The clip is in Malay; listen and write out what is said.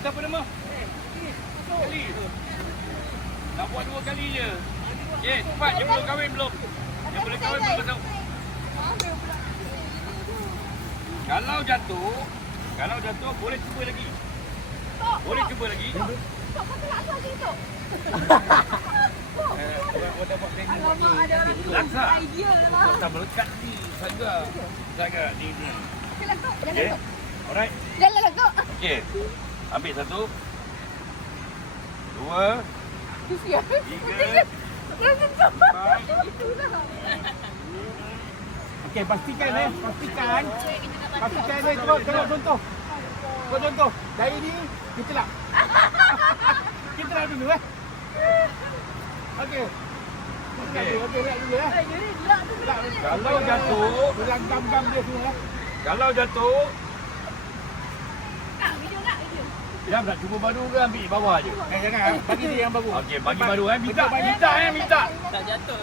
siapa nama? Kali. Nak buat 2 kali je. Okey, cepat. Dia belum kahwin belum? Dia boleh kahwin belum besok? Kalau jatuh boleh cuba lagi. Boleh cuba lagi. Tok, kau nak asal je, Tok. Orang dah buat teknik Alamak, ada orang tu. laksa. Idea lah. Tak melekat ni. Saga ni. Okey lah, Tok. Jalan, Okey. Tok. Alright. Jalan lah, Tok. Okey. Ambil 1. 2. Kesian. Tiga. Jangan, Tok. Empat. Itulah. Okey, pastikan pastikan terus contoh. Kau contoh. Dari ni kita lah. Kita lah dulu Okey. Okey, lihat dulu Kalau jatuh, Tulang gam-gam dia semua kalau jatuh, Nak video tak? Video. Jam nak cuba baru ke ambil bawah je? Jangan bagi dia yang baru. Okey, bagi baru minta. Tak jatuh.